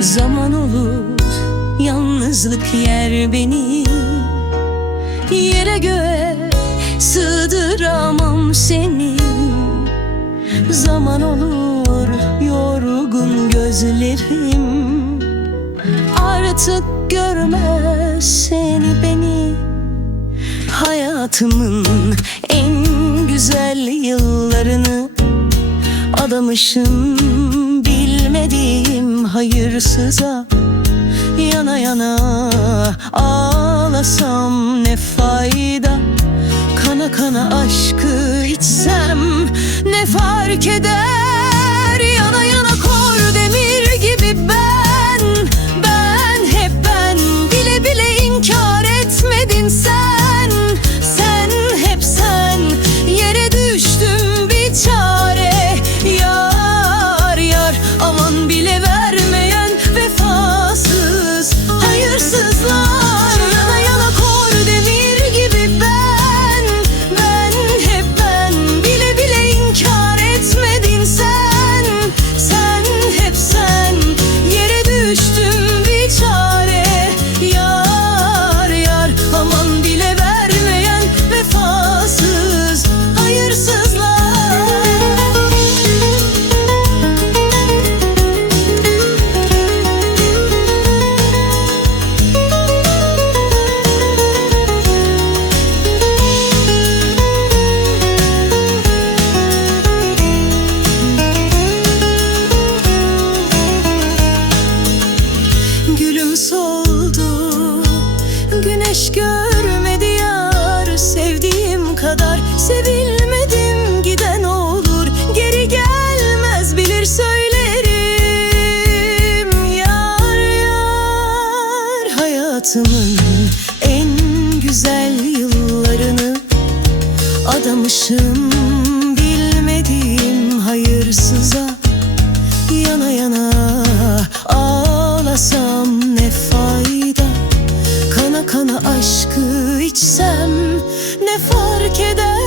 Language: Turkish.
Zaman olur yalnızlık yer beni. Yere göğe sığdıramam seni. Zaman olur yorgun gözlerim. Artık görmez seni beni. Hayatımın en güzel yıllarını Adamışım bilmediğim hayırsıza Yana yana ağlasam ne fayda? Kana kana aşkı içsem ne fark eder Güneş görmedi yar sevdiğim kadar Sevilmedim giden olur geri gelmez bilir söylerim. Yar yar hayatımın en güzel yıllarını Adamışım bilmediğim hayırsıza Yana yana ağlasam nefret sana aşkı içsem ne fark eder?